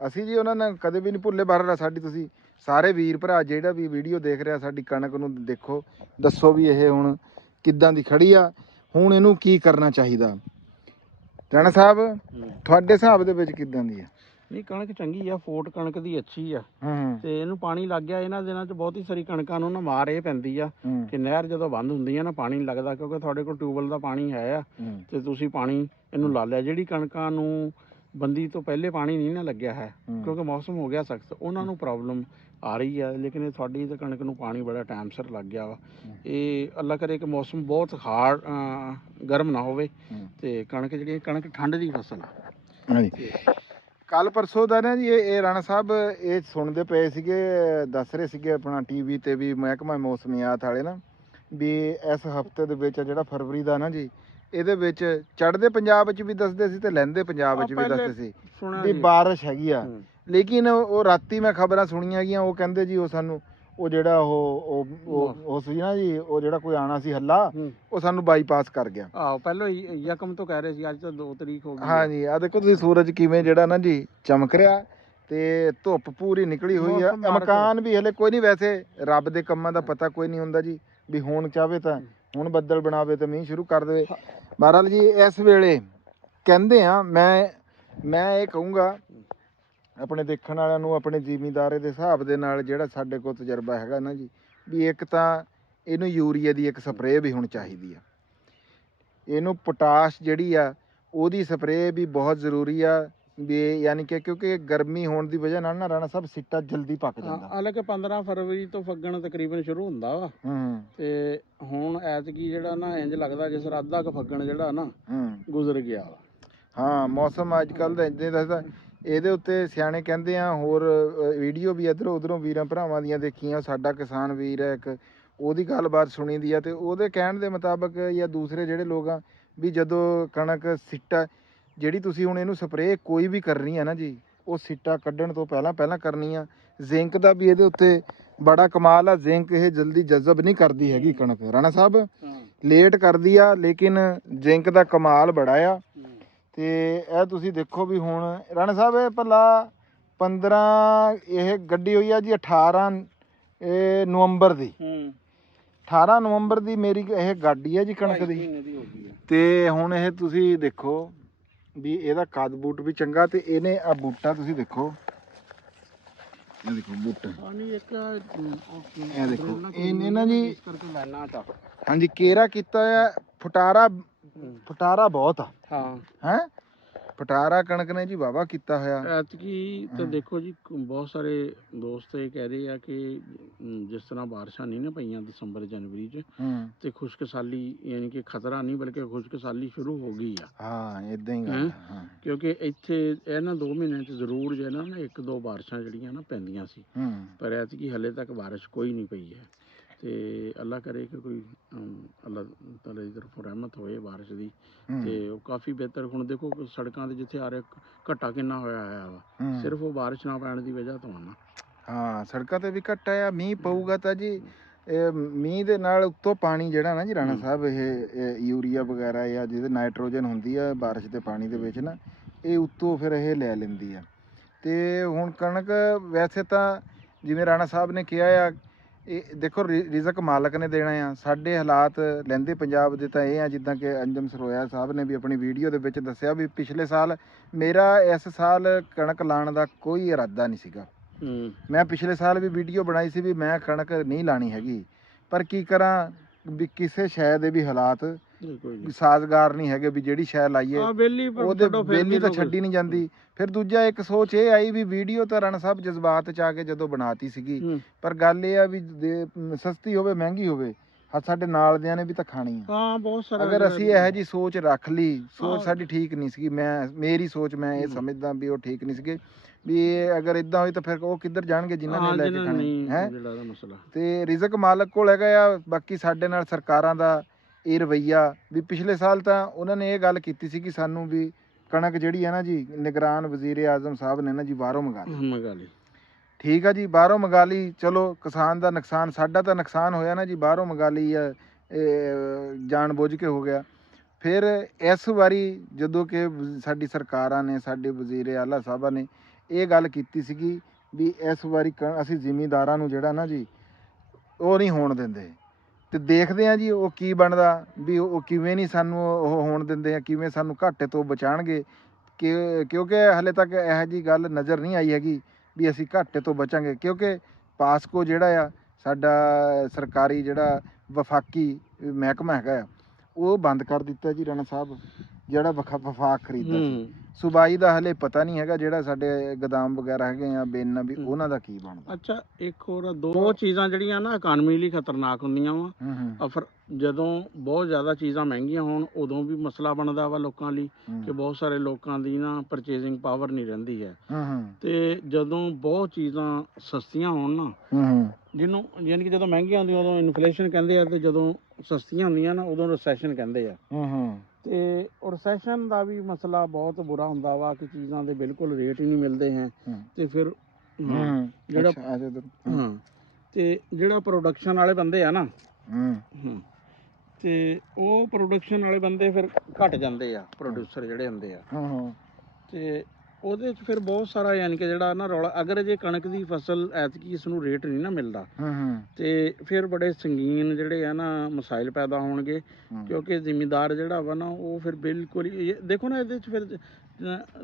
ਅਸੀਂ ਜੀ ਉਹਨਾਂ ਨਾਲ ਕਦੇ ਵੀ ਨਹੀਂ ਭੁੱਲੇ। ਬਾਹਰ ਸਾਡੀ ਤੁਸੀਂ ਸਾਰੇ ਵੀਰ ਭਰਾ ਜਿਹੜਾ ਵੀ ਵੀਡੀਓ ਦੇਖ ਰਿਹਾ ਸਾਡੀ ਕਣਕ ਨੂੰ ਦੇਖੋ, ਦੱਸੋ ਵੀ ਇਹ ਹੁਣ ਕਿੱਦਾਂ ਦੀ ਖੜੀ ਆ, ਹੁਣ ਇਹਨੂੰ ਕੀ ਕਰਨਾ ਚਾਹੀਦਾ? ਰਾਣਾ ਸਾਹਿਬ ਤੁਹਾਡੇ ਹਿਸਾਬ ਦੇ ਵਿੱਚ ਕਿੱਦਾਂ ਦੀ ਆ? ਨਹੀਂ ਕਣਕ ਚੰਗੀ ਆ, ਫੋਟ ਕਣਕ ਦੀ ਅੱਛੀ ਆ ਤੇ ਇਹਨੂੰ ਪਾਣੀ ਲੱਗ ਗਿਆ ਇਹਨਾਂ ਦਿਨਾਂ 'ਚ ਬਹੁਤੀ ਸਾਰੀ ਕਣਕਾਂ ਨੂੰ ਨਾ ਮਾਰ ਇਹ ਪੈਂਦੀ ਆ ਕਿ ਨਹਿਰ ਜਦੋਂ ਬੰਦ ਹੁੰਦੀ ਆ ਨਾ ਪਾਣੀ ਨਹੀਂ ਲੱਗਦਾ, ਕਿਉਂਕਿ ਤੁਹਾਡੇ ਕੋਲ ਟਿਊਬਵੈੱਲ ਦਾ ਪਾਣੀ ਹੈ ਆ ਤੇ ਤੁਸੀਂ ਪਾਣੀ ਇਹਨੂੰ ਲਾ ਲਿਆ। ਜਿਹੜੀ ਕਣਕਾਂ ਨੂੰ ਬੰਦੀ ਤੋਂ ਪਹਿਲੇ ਪਾਣੀ ਨਹੀਂ ਨਾ ਲੱਗਿਆ ਹੈ ਕਿਉਂਕਿ ਮੌਸਮ ਹੋ ਗਿਆ ਸਖਤ, ਉਹਨਾਂ ਨੂੰ ਪ੍ਰੋਬਲਮ ਆ ਰਹੀ ਆ। ਲੇਕਿਨ ਇਹ ਤੁਹਾਡੀ ਤਾਂ ਕਣਕ ਨੂੰ ਪਾਣੀ ਬੜਾ ਟਾਈਮ ਸਿਰ ਲੱਗ ਗਿਆ ਵਾ। ਇਹ ਅੱਲਾ ਕਰੇ ਕਿ ਮੌਸਮ ਬਹੁਤ ਹਾਰਡ ਗਰਮ ਨਾ ਹੋਵੇ ਤੇ ਕਣਕ ਜਿਹੜੀ ਕਣਕ ਠੰਡ ਦੀ ਫਸਲ ਆ। ਹਾਂਜੀ ਕੱਲ ਪਰਸੋਂ ਦਾ ਨਾ ਜੀ ਇਹ ਰਾਣਾ ਸਾਹਿਬ ਇਹ ਸੁਣਦੇ ਪਏ ਸੀਗੇ, ਦੱਸ ਰਹੇ ਸੀਗੇ ਆਪਣਾ ਟੀਵੀ ਤੇ ਵੀ ਮਹਿਕਮਾ ਮੌਸਮੀਆਤ ਵਾਲੇ ਨਾ, ਵੀ ਇਸ ਹਫਤੇ ਦੇ ਵਿੱਚ ਜਿਹੜਾ ਫਰਵਰੀ ਦਾ ਨਾ ਜੀ, ਇਹਦੇ ਵਿੱਚ ਚੜ੍ਹਦੇ ਪੰਜਾਬ ਵਿੱਚ ਵੀ ਦੱਸਦੇ ਸੀ ਤੇ ਲਹਿੰਦੇ ਪੰਜਾਬ ਵਿੱਚ ਵੀ ਦੱਸਦੇ ਸੀ ਵੀ ਬਾਰਿਸ਼ ਹੈਗੀ ਆ। ਲੇਕਿਨ ਉਹ ਰਾਤੀ ਮੈਂ ਖਬਰਾਂ ਸੁਣੀਆਂ ਗਈਆਂ, ਉਹ ਕਹਿੰਦੇ ਜੀ ਉਹ ਸਾਨੂੰ ਉਹ ਜਿਹੜਾ ਉਹ ਸੀ ਨਾ ਜੀ, ਉਹ ਜਿਹੜਾ ਕੋਈ ਆਣਾ ਸੀ ਹੱਲਾ, ਉਹ ਸਾਨੂੰ ਬਾਈਪਾਸ ਕਰ ਗਿਆ। ਆਹੋ ਪਹਿਲਾਂ ਯਕਮ ਤੋਂ ਕਹਿ ਰਹੇ ਸੀ, ਅੱਜ ਤਾਂ 2 ਤਰੀਕ ਹੋ ਗਈ। ਹਾਂਜੀ ਆ ਦੇਖੋ ਤੁਸੀਂ ਸੂਰਜ ਕਿਵੇਂ ਜਿਹੜਾ ਨਾ ਜੀ ਚਮਕ ਰਿਹਾ ਤੇ ਧੁੱਪ ਪੂਰੀ ਨਿਕਲੀ ਹੋਈ ਆ। ਮਕਾਨ ਵੀ ਹਲੇ ਕੋਈ ਨਹੀਂ, ਵੈਸੇ ਰੱਬ ਦੇ ਕੰਮਾਂ ਦਾ ਪਤਾ ਕੋਈ ਨਹੀਂ ਹੁੰਦਾ ਜੀ, ਵੀ ਹੁਣ ਚਾਹਵੇ ਤਾਂ ਹੁਣ ਬੱਦਲ ਬਣਾਵੇ ਤੇ ਮੀਂਹ ਸ਼ੁਰੂ ਕਰ ਦੇਵੇ। ਬਹਰਾਲ ਜੀ ਇਸ ਵੇਲੇ ਕਹਿੰਦੇ ਆ, ਮੈਂ ਇਹ ਕਹੂੰਗਾ ਆਪਣੇ ਦੇਖਣ ਵਾਲਿਆਂ ਨੂੰ, ਆਪਣੇ ਜ਼ਿਮੀਂਦਾਰੇ ਦੇ ਹਿਸਾਬ ਦੇ ਨਾਲ ਜਿਹੜਾ ਸਾਡੇ ਕੋਲ ਤਜਰਬਾ ਹੈਗਾ ਨਾ ਜੀ, ਵੀ ਇੱਕ ਤਾਂ ਇਹਨੂੰ ਯੂਰੀਆ ਦੀ ਇੱਕ ਸਪਰੇਅ ਵੀ ਹੁਣ ਚਾਹੀਦੀ ਆ, ਇਹਨੂੰ ਪੋਟਾਸ਼ ਜਿਹੜੀ ਆ ਉਹਦੀ ਸਪਰੇਅ ਵੀ ਬਹੁਤ ਜ਼ਰੂਰੀ ਆ ਵੀ, ਯਾਨੀ ਕਿ ਕਿਉਂਕਿ ਗਰਮੀ ਹੋਣ ਦੀ ਵਜ੍ਹਾ ਨਾਲ ਨਾ ਰਾਣਾ ਸਾਹਿਬ ਸਿੱਟਾ ਜਲਦੀ ਪੱਕ ਜਾਂਦਾ। ਹਾਲਾਂਕਿ 15 ਫਰਵਰੀ ਤੋਂ ਫੱਗਣ ਤਕਰੀਬਨ ਸ਼ੁਰੂ ਹੁੰਦਾ ਵਾ ਤੇ ਹੁਣ ਐਤਕੀ ਜਿਹੜਾ ਨਾ ਇੰਜ ਲੱਗਦਾ ਜਿਸ ਤਰ੍ਹਾਂ ਅੱਧਾ ਕੁ ਫੱਗਣ ਜਿਹੜਾ ਨਾ ਗੁਜ਼ਰ ਗਿਆ ਵਾ। ਹਾਂ ਮੌਸਮ ਅੱਜ ਕੱਲ੍ਹ ਦਾ ਇੰਜ ਦੱਸਦਾ। ਇਹਦੇ ਉੱਤੇ ਸਿਆਣੇ ਕਹਿੰਦੇ ਆ, ਹੋਰ ਵੀਡੀਓ ਵੀ ਇੱਧਰੋਂ ਉੱਧਰੋਂ ਵੀਰਾਂ ਭਰਾਵਾਂ ਦੀਆਂ ਦੇਖੀਆਂ, ਸਾਡਾ ਕਿਸਾਨ ਵੀਰ ਹੈ ਇੱਕ, ਉਹਦੀ ਗੱਲਬਾਤ ਸੁਣੀ ਦੀ ਆ ਤੇ ਉਹਦੇ ਕਹਿਣ ਦੇ ਮੁਤਾਬਕ ਜਾਂ ਦੂਸਰੇ ਜਿਹੜੇ ਲੋਕ ਆ ਵੀ ਜਦੋਂ ਕਣਕ ਸਿੱਟਾ ਜਿਹੜੀ ਤੁਸੀਂ ਹੁਣ ਇਹਨੂੰ ਸਪਰੇਅ ਕੋਈ ਵੀ ਕਰਨੀ ਆ ਨਾ ਜੀ, ਉਹ ਸਿੱਟਾ ਕੱਢਣ ਤੋਂ ਪਹਿਲਾਂ ਕਰਨੀ ਆ। ਜ਼ਿੰਕ ਦਾ ਵੀ ਇਹਦੇ ਉੱਤੇ ਬੜਾ ਕਮਾਲ ਆ, ਜ਼ਿੰਕ ਇਹ ਜਲਦੀ ਜਜ਼ਬ ਨਹੀਂ ਕਰਦੀ ਹੈਗੀ ਕਣਕ ਰਾਣਾ ਸਾਹਿਬ, ਲੇਟ ਕਰਦੀ ਆ, ਲੇਕਿਨ ਜ਼ਿੰਕ ਦਾ ਕਮਾਲ ਬੜਾ ਆ। ਤੇ ਇਹ ਤੁਸੀਂ ਦੇਖੋ ਵੀ ਹੁਣ ਰਾਣਾ ਸਾਹਿਬ ਇਹ ਭਲਾ 15 ਇਹ ਗੱਡੀ ਹੋਈ ਆ ਜੀ 18 ਨਵੰਬਰ ਦੀ, 18 ਨਵੰਬਰ ਦੀ ਮੇਰੀ ਇਹ ਗਾਡੀ ਹੈ ਜੀ ਕਣਕ ਦੀ। ਤੇ ਹੁਣ ਇਹ ਤੁਸੀਂ ਦੇਖੋ ਵੀ ਇਹਦਾ ਕੱਦ ਬੂਟ ਵੀ ਚੰਗਾ, ਤੇ ਇਹਨੇ ਆ ਬੂਟਾ ਤੁਸੀਂ ਦੇਖੋ, ਇਹ ਦੇਖੋ ਬੂਟਾ, ਇਹ ਦੇਖੋ ਇਹਨੇ ਨਾ ਜੀ ਹਾਂਜੀ ਕੇਰਾ ਕੀਤਾ ਆ। ਫਟਾਰਾ ਬਹੁਤ ਆ ਹੈ, ਫਟਾਰਾ ਕਣਕ ਨੇ ਜੀ ਵਾਵਾ ਕੀਤਾ ਹੋਇਆ ਐਤਕੀ। ਤਾਂ ਦੇਖੋ ਜੀ ਬਹੁਤ ਸਾਰੇ ਦੋਸਤ ਇਹ ਕਹਿ ਰਹੇ ਆ ਕਿ ਜਿਸ ਤਰ੍ਹਾਂ ਬਾਰਿਸ਼ਾਂ ਨਹੀਂ ਨਾ ਪਈਆਂ ਦਸੰਬਰ ਜਨਵਰੀ 'ਚ ਤੇ ਖੁਸ਼ਕਸਾਲੀ, ਯਾਨੀ ਕਿ ਖਤਰਾ ਨਹੀਂ ਬਲਕਿ ਖੁਸ਼ਕਸਾਲੀ ਸ਼ੁਰੂ ਹੋ ਗਈ ਆ। ਹਾਂ ਇਦਾਂ ਹੀ ਗੱਲ ਕਿਉਂਕਿ ਇੱਥੇ ਇਹਨਾਂ 2 ਮਹੀਨਿਆਂ 'ਚ ਜ਼ਰੂਰ ਜੇ ਨਾ 1-2 ਬਾਰਿਸ਼ਾਂ ਜਿਹੜੀਆਂ ਨਾ ਪੈਂਦੀਆਂ ਸੀ, ਪਰ ਐਤਕੀ ਹਲੇ ਤੱਕ ਬਾਰਿਸ਼ ਕੋਈ ਨਹੀਂ ਪਈ ਹੈ। ਤੇ ਅੱਲਾ ਕਰੇ ਕਿ ਕੋਈ ਅੱਲਾ ਤਾਲਾ ਦੀ ਤਰਫੋਂ ਰਹਿਮਤ ਹੋਏ ਬਾਰਿਸ਼ ਦੀ, ਤੇ ਉਹ ਕਾਫੀ ਬਿਹਤਰ। ਹੁਣ ਦੇਖੋ ਸੜਕਾਂ 'ਤੇ ਜਿੱਥੇ ਆ ਰਿਹਾ ਘੱਟਾ ਕਿੰਨਾ ਹੋਇਆ ਵਾ, ਸਿਰਫ ਉਹ ਬਾਰਿਸ਼ ਨਾ ਪੈਣ ਦੀ ਵਜ੍ਹਾ ਤੋਂ ਆ ਨਾ। ਹਾਂ, ਸੜਕਾਂ ਤੇ ਵੀ ਘੱਟ ਆਇਆ। ਮੀਂਹ ਪਊਗਾ ਤਾਂ ਜੀ ਇਹ ਮੀਂਹ ਦੇ ਨਾਲ ਉੱਤੋਂ ਪਾਣੀ ਜਿਹੜਾ ਨਾ ਜੀ ਰਾਣਾ ਸਾਹਿਬ, ਇਹ ਯੂਰੀਆ ਵਗੈਰਾ ਜਾਂ ਜਿਹਦੇ ਨਾਈਟ੍ਰੋਜਨ ਹੁੰਦੀ ਆ ਬਾਰਿਸ਼ ਦੇ ਪਾਣੀ ਦੇ ਵਿੱਚ ਨਾ, ਇਹ ਉੱਤੋਂ ਫਿਰ ਇਹ ਲੈ ਲੈਂਦੀ ਆ। ਤੇ ਹੁਣ ਕਣਕ ਵੈਸੇ ਤਾਂ ਜਿਵੇਂ ਰਾਣਾ ਸਾਹਿਬ ਨੇ ਕਿਹਾ ਆ, ਇਹ ਦੇਖੋ ਰਿਜ਼ਕ ਮਾਲਕ ਨੇ ਦੇਣਾ ਆ। ਸਾਡੇ ਹਾਲਾਤ ਲਹਿੰਦੇ ਪੰਜਾਬ ਦੇ ਤਾਂ ਇਹ ਆ, ਜਿੱਦਾਂ ਕਿ ਅੰਜਮ ਸਰੋਇਆ ਸਾਹਿਬ ਨੇ ਵੀ ਆਪਣੀ ਵੀਡੀਓ ਦੇ ਵਿੱਚ ਦੱਸਿਆ ਵੀ ਪਿਛਲੇ ਸਾਲ ਮੇਰਾ ਇਸ ਸਾਲ ਕਣਕ ਲਾਉਣ ਦਾ ਕੋਈ ਇਰਾਦਾ ਨਹੀਂ ਸੀਗਾ। ਮੈਂ ਪਿਛਲੇ ਸਾਲ ਵੀ ਵੀਡੀਓ ਬਣਾਈ ਸੀ ਵੀ ਮੈਂ ਕਣਕ ਨਹੀਂ ਲਾਣੀ ਹੈਗੀ, ਪਰ ਕੀ ਕਰਾਂ ਵੀ ਕਿਸੇ ਸ਼ੈ ਦੇ ਵੀ ਹਾਲਾਤ ਸਾਜ਼ਗਾਰ ਨਹੀਂ ਹੈਗੇ ਵੀ ਜਿਹੜੀ ਸ਼ੈ ਲਾਈਏ ਉਹਦੇ ਬੇਲੀ ਤਾਂ ਛੱਡੀ ਨਹੀਂ ਜਾਂਦੀ। ਫਿਰ ਦੂਜਾ ਇੱਕ ਸੋਚ ਇਹ ਆਈ ਵੀ ਵੀਡੀਓ ਤਾਂ ਰਾਣਾ ਸਾਹਿਬ ਜਜ਼ਬਾਤ ਚ ਆ ਕੇ ਜਦੋਂ ਬਣਾਤੀ ਸੀਗੀ, ਪਰ ਗੱਲ ਇਹ ਆ ਵੀ ਸਸਤੀ ਹੋਵੇ ਮਹਿੰਗੀ ਹੋਵੇ, ਸਾਡੇ ਨਾਲ ਦਿਆਂ ਨੇ ਵੀ ਤਾਂ ਖਾਣੀ ਆ। ਹਾਂ, ਬਹੁਤ ਸਾਰਾ ਅਗਰ ਅਸੀਂ ਇਹੋ ਜੀ ਸੋਚ ਰੱਖ ਲਈ, ਸੋਚ ਸਾਡੀ ਠੀਕ ਨਹੀਂ ਸੀਗੀ। ਮੇਰੀ ਸੋਚ ਮੈਂ ਇਹ ਸਮਝਦਾ ਵੀ ਉਹ ਠੀਕ ਨਹੀਂ ਸੀਗੇ ਵੀ ਅਗਰ ਇਦਾਂ ਹੋਈ ਤਾਂ ਫਿਰ ਉਹ ਕਿੱਧਰ ਜਾਣਗੇ ਜਿਨ੍ਹਾਂ ਨੇ ਲੈ ਕੇ ਖਾਣੀ ਹੈ। ਤੇ ਰਿਜ਼ਕ ਮਾਲਕ ਕੋਲ ਹੈਗਾ ਆ। ਬਾਕੀ ਸਾਡੇ ਨਾਲ ਸਰਕਾਰਾਂ ਦਾ ਇਹ ਰਵੱਈਆ ਵੀ ਪਿਛਲੇ ਸਾਲ ਤਾਂ ਉਹਨਾਂ ਨੇ ਇਹ ਗੱਲ ਕੀਤੀ ਸੀ ਕਿ ਸਾਨੂੰ ਵੀ ਕਣਕ ਜਿਹੜੀ ਹੈ ਨਾ ਜੀ, ਨਿਗਰਾਨ ਵਜ਼ੀਰ ਆਜ਼ਮ ਸਾਹਿਬ ਨੇ ਨਾ ਜੀ ਬਾਹਰੋਂ ਮੰਗਾ ਲਈ। ਠੀਕ ਆ ਜੀ, ਬਾਹਰੋਂ ਮੰਗਾ ਲਈ। ਚਲੋ ਕਿਸਾਨ ਦਾ ਨੁਕਸਾਨ, ਸਾਡਾ ਤਾਂ ਨੁਕਸਾਨ ਹੋਇਆ ਨਾ ਜੀ, ਬਾਹਰੋਂ ਮੰਗਾ ਲਈ ਆ, ਜਾਣ ਬੁੱਝ ਕੇ ਹੋ ਗਿਆ। ਫਿਰ ਇਸ ਵਾਰੀ ਜਦੋਂ ਕਿ ਸਾਡੀ ਸਰਕਾਰਾਂ ਨੇ, ਸਾਡੇ ਵਜ਼ੀਰ ਆਲਾ ਸਾਹਿਬਾਂ ਨੇ ਇਹ ਗੱਲ ਕੀਤੀ ਸੀਗੀ ਵੀ ਇਸ ਵਾਰੀ ਅਸੀਂ ਜ਼ਿਮੀਂਦਾਰਾਂ ਨੂੰ ਜਿਹੜਾ ਨਾ ਜੀ ਉਹ ਨਹੀਂ ਹੋਣ ਦਿੰਦੇ। ਤੇ ਦੇਖਦੇ ਆ ਜੀ ਉਹ ਕੀ ਬਣਦਾ, ਵੀ ਉਹ ਕਿਵੇਂ ਨਹੀਂ ਸਾਨੂੰ ਉਹ ਹੋਣ ਦਿੰਦੇ ਆ, ਕਿਵੇਂ ਸਾਨੂੰ ਘਾਟੇ ਤੋਂ ਬਚਾਉਣਗੇ। ਕਿਉਂਕਿ ਹਲੇ ਤੱਕ ਇਹੋ ਜਿਹੀ ਗੱਲ ਨਜ਼ਰ ਨਹੀਂ ਆਈ ਹੈਗੀ ਵੀ ਅਸੀਂ ਘਾਟੇ ਤੋਂ ਬਚਾਂਗੇ। ਕਿਉਂਕਿ ਪਾਸਕੋ ਜਿਹੜਾ ਆ ਸਾਡਾ ਸਰਕਾਰੀ ਜਿਹੜਾ ਵਫਾਕੀ ਮਹਿਕਮਾ ਹੈਗਾ ਆ, ਉਹ ਬੰਦ ਕਰ ਦਿੱਤਾ ਜੀ ਰਾਣਾ ਸਾਹਿਬ, ਜਿਹੜਾ ਵਫਾਕ ਖਰੀਦਦਾ ਸੀ। ਸੂਬਾਈ ਦਾ ਹਲੇ ਪਤਾ ਨਹੀਂ ਹੈਗਾ, ਜਿਹੜਾ ਸਾਡੇ ਗੋਦਾਮ ਵਗੈਰਾ ਹੈਗੇ ਆ ਬੇਨਾਂ ਵੀ ਉਹਨਾਂ ਦਾ ਕੀ ਬਣਦਾ। ਅੱਛਾ, ਇੱਕ ਹੋਰ 2 ਚੀਜ਼ਾਂ ਜਿਹੜੀਆਂ ਨਾ ਇਕਾਨਮੀ ਲਈ ਖਤਰਨਾਕ ਹੁੰਦੀਆਂ ਵਾ। ਫਿਰ ਜਦੋਂ ਬਹੁਤ ਜ਼ਿਆਦਾ ਚੀਜ਼ਾਂ ਮਹਿੰਗੀਆਂ ਹੋਣ ਉਦੋਂ ਵੀ ਮਸਲਾ ਬਣਦਾ ਵਾ ਲੋਕਾਂ ਲਈ ਕਿ ਬਹੁਤ ਸਾਰੇ ਲੋਕਾਂ ਦੀ ਨਾ ਪਰਚੇਜ਼ਿੰਗ ਪਾਵਰ ਨਹੀਂ ਰਹਿੰਦੀ ਹੈ। ਤੇ ਜਦੋਂ ਬਹੁਤ ਚੀਜ਼ਾਂ ਸਸਤੀਆਂ ਹੋਣ ਨਾ, ਜਿਹਨੂੰ ਯਾਨੀ ਕਿ ਜਦੋਂ ਮਹਿੰਗੀਆਂ ਹੁੰਦੀਆਂ ਉਦੋਂ ਇਨਫਲੇਸ਼ਨ ਕਹਿੰਦੇ ਆ, ਤੇ ਜਦੋਂ ਸਸਤੀਆਂ ਹੁੰਦੀਆਂ ਨਾ ਉਦੋਂ ਰਿਸੈਸ਼ਨ ਕਹਿੰਦੇ ਆ। ਤੇ ਰਿਸੈਸ਼ਨ ਦਾ ਵੀ ਮਸਲਾ ਬਹੁਤ ਬੁਰਾ ਹੁੰਦਾ ਵਾ ਕਿ ਚੀਜ਼ਾਂ ਦੇ ਬਿਲਕੁਲ ਰੇਟ ਹੀ ਨਹੀਂ ਮਿਲਦੇ ਹੈ। ਤੇ ਫਿਰ ਜਿਹੜਾ ਤੇ ਜਿਹੜਾ ਪ੍ਰੋਡਕਸ਼ਨ ਵਾਲੇ ਬੰਦੇ ਆ ਨਾ, ਤੇ ਉਹ ਪ੍ਰੋਡਕਸ਼ਨ ਵਾਲੇ ਬੰਦੇ ਫਿਰ ਘਟ ਜਾਂਦੇ ਆ, ਪ੍ਰੋਡਿਊਸਰ ਜਿਹੜੇ ਹੁੰਦੇ ਆ। ਤੇ ਉਹਦੇ 'ਚ ਫਿਰ ਬਹੁਤ ਸਾਰਾ ਯਾਨੀ ਕਿ ਜਿਹੜਾ ਨਾ ਰੌਲਾ, ਅਗਰ ਜੇ ਕਣਕ ਦੀ ਫਸਲ ਐਤਕੀ ਇਸ ਨੂੰ ਰੇਟ ਨਹੀਂ ਨਾ ਮਿਲਦਾ ਤੇ ਫਿਰ ਬੜੇ ਸੰਗੀਨ ਜਿਹੜੇ ਆ ਨਾ ਮਸਾਇਲ ਪੈਦਾ ਹੋਣਗੇ। ਕਿਉਂਕਿ ਜ਼ਿਮੀਂਦਾਰ ਜਿਹੜਾ ਵਾ ਨਾ ਉਹ ਫਿਰ ਬਿਲਕੁਲ ਹੀ ਦੇਖੋ ਨਾ ਇਹਦੇ 'ਚ ਫਿਰ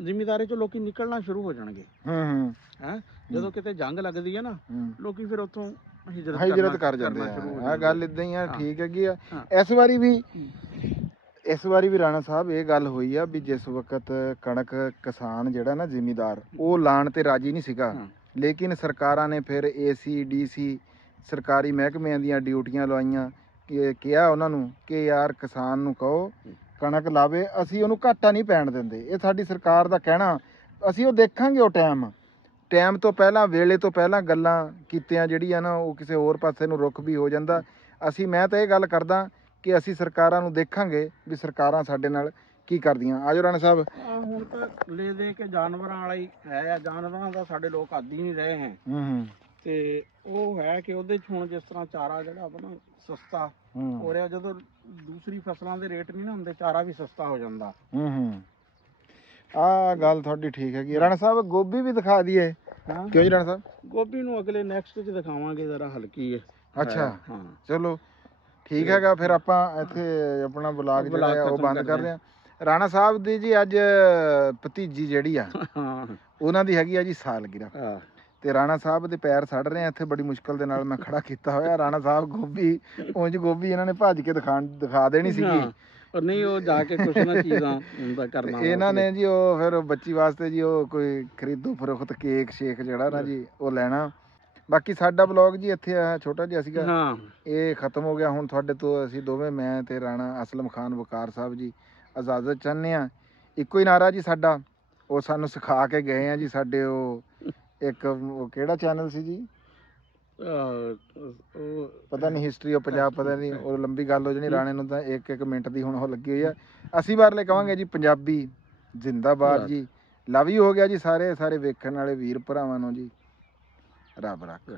ਜ਼ਿਮੀਂਦਾਰੀ 'ਚੋਂ ਲੋਕੀ ਨਿਕਲਣਾ ਸ਼ੁਰੂ ਹੋ ਜਾਣਗੇ। ਹੈਂ, ਜਦੋਂ ਕਿਤੇ ਜੰਗ ਲੱਗਦੀ ਹੈ ਨਾ, ਲੋਕੀ ਫਿਰ ਉੱਥੋਂ ਹਿਜਰਤ ਕਰ ਜਾਂਦੇ ਆ। ਆਹ ਗੱਲ ਇਦਾਂ ਹੀ ਆ, ਠੀਕ ਹੈਗੀ ਆ। ਇਸ ਵਾਰੀ ਵੀ ਰਾਣਾ ਸਾਹਿਬ ਇਹ ਗੱਲ ਹੋਈ ਆ ਵੀ ਜਿਸ ਵਕਤ ਕਣਕ ਕਿਸਾਨ ਜਿਹੜਾ ਨਾ ਜ਼ਿਮੀਂਦਾਰ ਉਹ ਲਾਣ ਤੇ ਰਾਜੀ ਨਹੀਂ ਸੀਗਾ, ਲੇਕਿਨ ਸਰਕਾਰਾਂ ਨੇ ਫਿਰ AC DC ਸਰਕਾਰੀ ਮਹਿਕਮਿਆਂ ਦੀਆਂ ਡਿਊਟੀਆਂ ਲਵਾਈਆਂ, ਕਿਹਾ ਉਹਨਾਂ ਨੂੰ ਕਿ ਯਾਰ ਕਿਸਾਨ ਨੂੰ ਕਹੋ ਕਣਕ ਲਾਵੇ, ਅਸੀਂ ਉਹਨੂੰ ਘਾਟਾ ਨਹੀਂ ਪੈਣ ਦਿੰਦੇ। ਇਹ ਸਾਡੀ ਸਰਕਾਰ ਦਾ ਕਹਿਣਾ। ਅਸੀਂ ਉਹ ਦੇਖਾਂਗੇ, ਉਹ ਟਾਈਮ ਤੋਂ ਪਹਿਲਾਂ, ਵੇਲੇ ਤੋਂ ਪਹਿਲਾਂ ਗੱਲਾਂ ਕੀਤੀਆਂ ਜਿਹੜੀਆਂ ਨਾ ਉਹ ਕਿਸੇ ਹੋਰ ਪਾਸੇ ਨੂੰ ਰੁੱਖ ਵੀ ਹੋ ਜਾਂਦਾ। ਮੈਂ ਤਾਂ ਇਹ ਗੱਲ ਕਰਦਾ ਕਿ ਅਸੀਂ ਸਰਕਾਰਾਂ ਨੂੰ ਦੇਖਾਂਗੇ ਵੀ ਸਰਕਾਰਾਂ ਸਾਡੇ ਨਾਲ ਕੀ ਕਰਦੀਆਂ। ਆਜੋ ਰਾਣਾ ਸਾਹਿਬ। ਹੁਣ ਤਾਂ ਲੈ ਦੇ ਕੇ ਜਾਨਵਰਾਂ ਵਾਲਾ ਹੀ ਹੈ, ਜਾਨਵਰਾਂ ਦਾ ਸਾਡੇ ਲੋਕ ਆਦੀ ਨਹੀਂ ਰਹੇ ਹੈ। ਤੇ ਉਹ ਹੈ ਕਿ ਉਹਦੇ 'ਚ ਹੁਣ ਜਿਸ ਤਰ੍ਹਾਂ ਚਾਰਾ ਜਿਹੜਾ ਵਾ ਨਾ ਸਸਤਾ ਹੋ ਰਿਹਾ, ਜਦੋਂ ਦੂਸਰੀ ਫਸਲਾਂ ਦੇ ਰੇਟ ਨਹੀਂ ਨਾ ਹੁੰਦੇ, ਚਾਰਾ ਵੀ ਸਸਤਾ ਹੋ ਜਾਂਦਾ। ਆਹ ਗੱਲ ਤੁਹਾਡੀ ਠੀਕ ਹੈਗੀ। ਰਾਣਾ ਸਾਹਿਬ ਗੋਭੀ ਵੀ ਦਿਖਾ ਦਈਏ। ਕਿਉਂ ਜੀ ਰਾਣਾ ਸਾਹਿਬ? ਗੋਭੀ ਨੂੰ ਅਗਲੇ ਨੈਕਸਟ 'ਚ ਦਿਖਾਵਾਂਗੇ, ਜ਼ਰਾ ਹਲਕੀ ਹੈ। ਅੱਛਾ, ਹਾਂ, ਚਲੋ ਠੀਕ ਹੈਗਾ। ਫਿਰ ਆਪਾਂ ਇੱਥੇ ਆਪਣਾ ਵਲੌਗ ਜਿਹੜਾ ਉਹ ਬੰਦ ਕਰਦੇ ਹਾਂ। ਰਾਣਾ ਸਾਹਿਬ ਦੀ ਜੀ ਅੱਜ ਭਤੀਜੀ ਜਿਹੜੀ ਆ ਉਹਨਾਂ ਦੀ ਹੈਗੀ ਆ ਜੀ ਸਾਲਗਿਰਾ, ਤੇ ਰਾਣਾ ਸਾਹਿਬ ਦੇ ਪੈਰ ਸੜ ਰਹੇ ਆ ਇੱਥੇ, ਬੜੀ ਮੁਸ਼ਕਲ ਦੇ ਨਾਲ ਮੈਂ ਖੜਾ ਕੀਤਾ ਹੋਇਆ। ਰਾਣਾ ਸਾਹਿਬ ਗੋਭੀ ਇਹਨਾਂ ਨੇ ਭੱਜ ਕੇ ਦਿਖਾ ਦੇਣੀ ਸੀਗੀ, ਨਹੀਂ ਉਹ ਜਾ ਕੇ ਕੁਛ ਨਾ ਚੀਜ਼ਾਂ ਕਰਨਾ ਇਹਨਾਂ ਨੇ ਜੀ। ਉਹ ਫਿਰ ਬੱਚੀ ਵਾਸਤੇ ਜੀ ਉਹ ਕੋਈ ਖਰੀਦੋ ਫਰੋਖਤ ਕੇਕ ਸ਼ੇਕ ਜਿਹੜਾ ਨਾ ਜੀ ਉਹ ਲੈਣਾ। ਬਾਕੀ ਸਾਡਾ ਬਲੌਗ ਜੀ ਇੱਥੇ ਆ ਛੋਟਾ ਜਿਹਾ ਸੀਗਾ, ਇਹ ਖਤਮ ਹੋ ਗਿਆ। ਹੁਣ ਤੁਹਾਡੇ ਤੋਂ ਅਸੀਂ ਦੋਵੇਂ, ਮੈਂ ਤੇ ਰਾਣਾ ਅਸਲਮ ਖਾਨ ਵਕਾਰ ਸਾਹਿਬ ਜੀ, ਇਜਾਜ਼ਤ ਚਾਹੁੰਦੇ ਹਾਂ। ਇੱਕੋ ਹੀ ਨਾਰਾ ਜੀ ਸਾਡਾ ਉਹ ਸਾਨੂੰ ਸਿਖਾ ਕੇ ਗਏ ਆ ਜੀ। ਸਾਡੇ ਉਹ ਇੱਕ ਉਹ ਕਿਹੜਾ ਚੈਨਲ ਸੀ ਜੀ, ਉਹ ਪਤਾ ਨਹੀਂ, ਹਿਸਟਰੀ ਆਫ ਪੰਜਾਬ, ਪਤਾ ਨਹੀਂ, ਉਹ ਲੰਬੀ ਗੱਲ ਹੋ ਜਾਣੀ। ਰਾਣੇ ਨੂੰ ਤਾਂ 1-1 ਮਿੰਟ ਦੀ ਹੁਣ ਉਹ ਲੱਗੀ ਹੋਈ ਆ। ਅਸੀਂ ਬਾਰਲੇ ਕਵਾਂਗੇ ਜੀ ਪੰਜਾਬੀ ਜਿੰਦਾਬਾਦ ਜੀ। ਲਵ ਯੂ ਹੋ ਗਿਆ ਜੀ ਸਾਰੇ ਵੇਖਣ ਵਾਲੇ ਵੀਰ ਭਰਾਵਾਂ ਨੂੰ ਜੀ। ਰੱਬ ਰੱਖ।